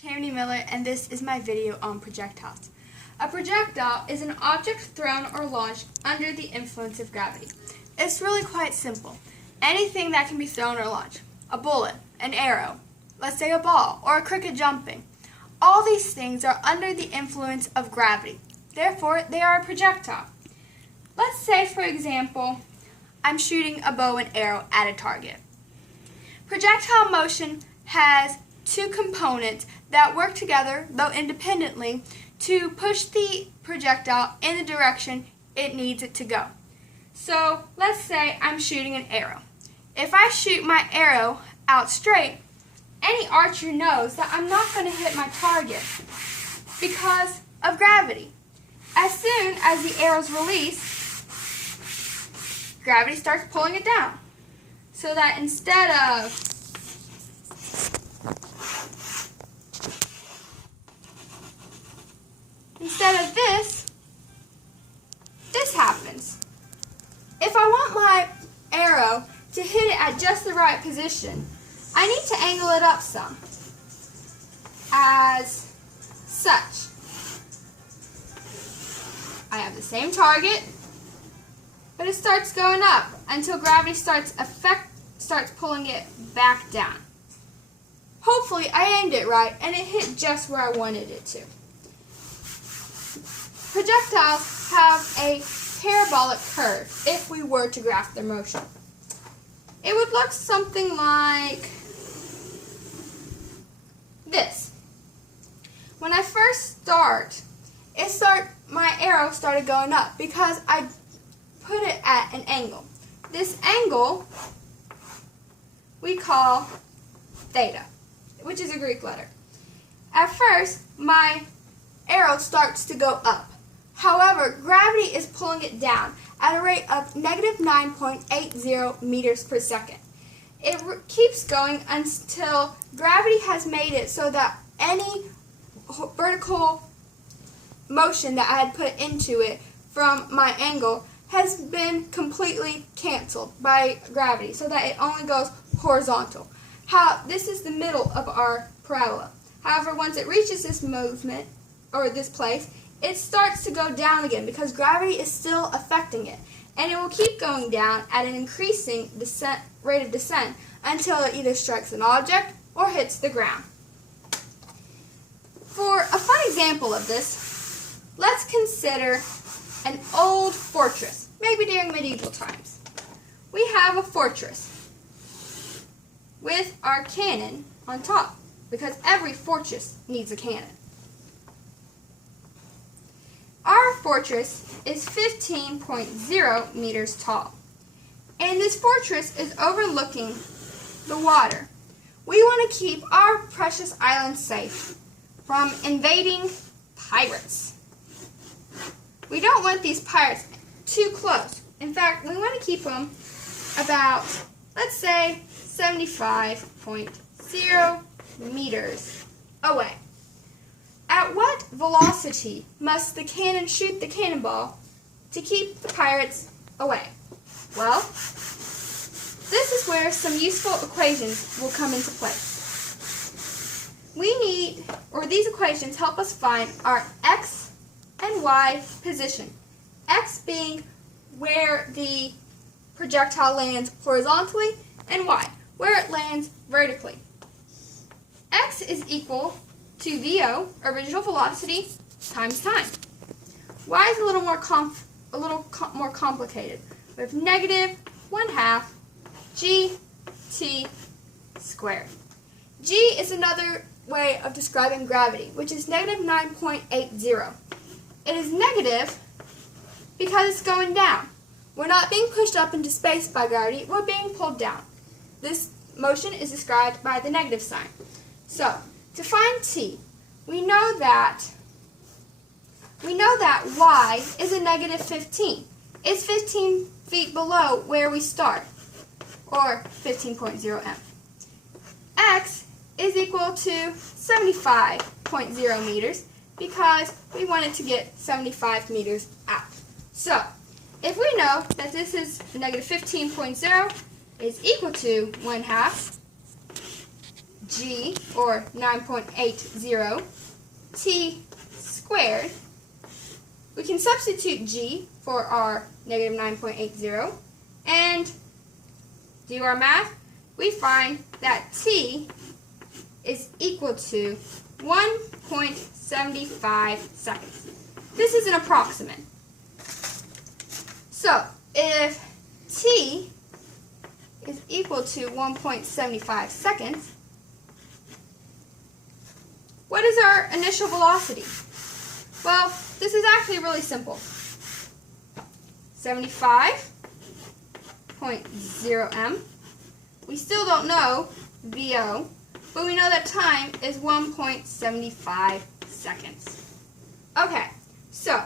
Tammany Miller, and this is my video on projectiles. A projectile is an object thrown or launched under the influence of gravity. It's really quite simple. Anything that can be thrown or launched. A bullet, an arrow, let's say a ball, or a cricket jumping. All these things are under the influence of gravity. Therefore, they are a projectile. Let's say, for example, I'm shooting a bow and arrow at a target. Projectile motion has two components that work together, though independently, to push the projectile in the direction it needs it to go. So let's say I'm shooting an arrow. If I shoot my arrow out straight, any archer knows that I'm not going to hit my target because of gravity. As soon as the arrow's released, gravity starts pulling it down. So that instead of this happens. If I want my arrow to hit it at just the right position, I need to angle it up some, as such. I have the same target, but it starts going up until gravity starts pulling it back down. Hopefully I aimed it right and it hit just where I wanted it to. Projectiles have a parabolic curve if we were to graph their motion. It would look something like this. When I first my arrow started going up because I put it at an angle. This angle we call theta, which is a Greek letter. At first, my arrow starts to go up. However, gravity is pulling it down at a rate of negative 9.80 meters per second. It keeps going until gravity has made it so that any vertical motion that I had put into it from my angle has been completely canceled by gravity so that it only goes horizontal. This is the middle of our parabola. However, once it reaches this movement, or this place, it starts to go down again because gravity is still affecting it. And it will keep going down at an increasing rate of descent until it either strikes an object or hits the ground. For a fun example of this, let's consider an old fortress, maybe during medieval times. We have a fortress with our cannon on top because every fortress needs a cannon. Our fortress is 15.0 meters tall, and this fortress is overlooking the water. We want to keep our precious island safe from invading pirates. We don't want these pirates too close. In fact, we want to keep them about, let's say, 75.0 meters away. At what velocity must the cannon shoot the cannonball to keep the pirates away? Well, this is where some useful equations will come into play. These equations help us find our x and y position. X being where the projectile lands horizontally, and y, where it lands vertically. X is equal to VO, original velocity, times time. Y is a little more complicated. We have negative 1/2 gt squared. G is another way of describing gravity, which is negative 9.80. It is negative because it's going down. We're not being pushed up into space by gravity, we're being pulled down. This motion is described by the negative sign. So, to find t, we know that y is a negative 15. It's 15 feet below where we start, or 15.0 m. X is equal to 75.0 meters because we wanted to get 75 meters out. So, if we know that this is negative 15.0 is equal to 1/2 g, or 9.80, t squared, we can substitute g for our negative 9.80 and do our math. We find that t is equal to 1.75 seconds. This is an approximate. So, if t is equal to 1.75 seconds, what is our initial velocity? Well, this is actually really simple. 75.0 m. We still don't know VO, but we know that time is 1.75 seconds. Okay, so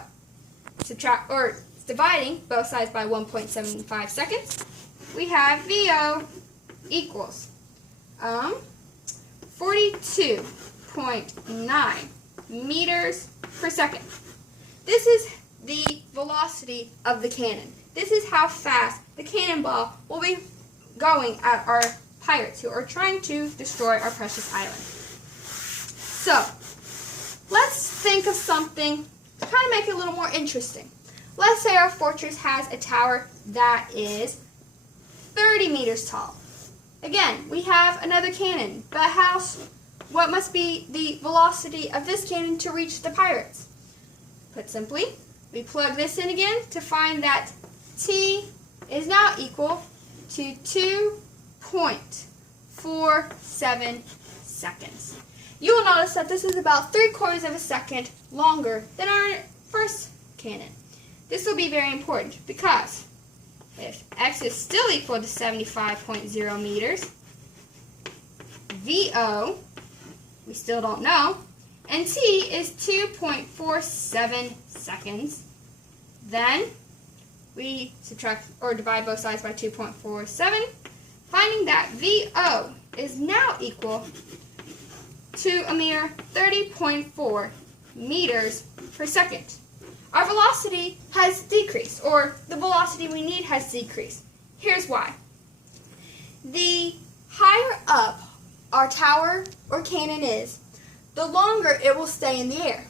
dividing both sides by 1.75 seconds, we have VO equals 42.9 meters per second. This is the velocity of the cannon. This is how fast the cannonball will be going at our pirates who are trying to destroy our precious island. So, let's think of something to kind of make it a little more interesting. Let's say our fortress has a tower that is 30 meters tall. Again, we have another cannon, but what must be the velocity of this cannon to reach the pirates? Put simply, we plug this in again to find that t is now equal to 2.47 seconds. You will notice that this is about 3/4 of a second longer than our first cannon. This will be very important because if x is still equal to 75.0 meters, VO, we still don't know, and t is 2.47 seconds, then we subtract or divide both sides by 2.47, finding that VO is now equal to a mere 30.4 meters per second. Our velocity has decreased, or the velocity we need has decreased. Here's why. The higher up our tower or cannon is, the longer it will stay in the air.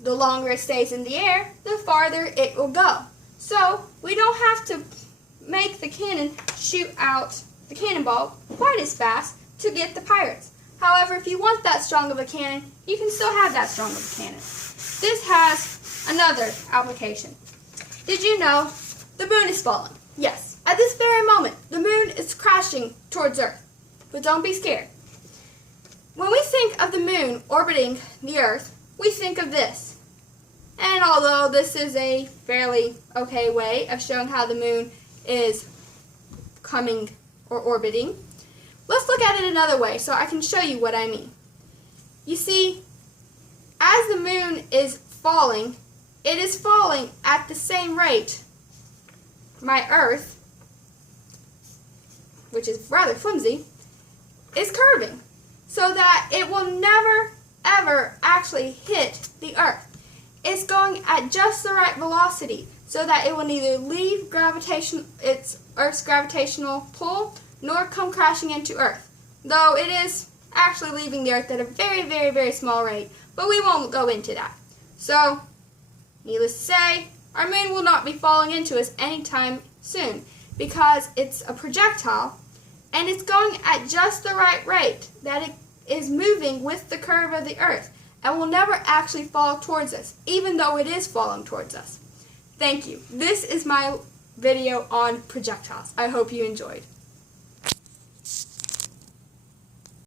The longer it stays in the air, the farther it will go. So, we don't have to make the cannon shoot out the cannonball quite as fast to get the pirates. However, if you want that strong of a cannon, you can still have that strong of a cannon. This has another application. Did you know the moon is falling? Yes. At this very moment, the moon is crashing towards Earth. But don't be scared. When we think of the moon orbiting the Earth, we think of this. And although this is a fairly okay way of showing how the moon is coming or orbiting, let's look at it another way so I can show you what I mean. You see, as the moon is falling, it is falling at the same rate my Earth, which is rather flimsy, is curving, so that it will never ever actually hit the Earth. It's going at just the right velocity so that it will neither leave its Earth's gravitational pull nor come crashing into Earth, though it is actually leaving the Earth at a very, very, very small rate, but we won't go into that. So, needless to say, our moon will not be falling into us anytime soon because it's a projectile and it's going at just the right rate that it is moving with the curve of the Earth and will never actually fall towards us, even though it is falling towards us. Thank you. This is my video on projectiles. I hope you enjoyed.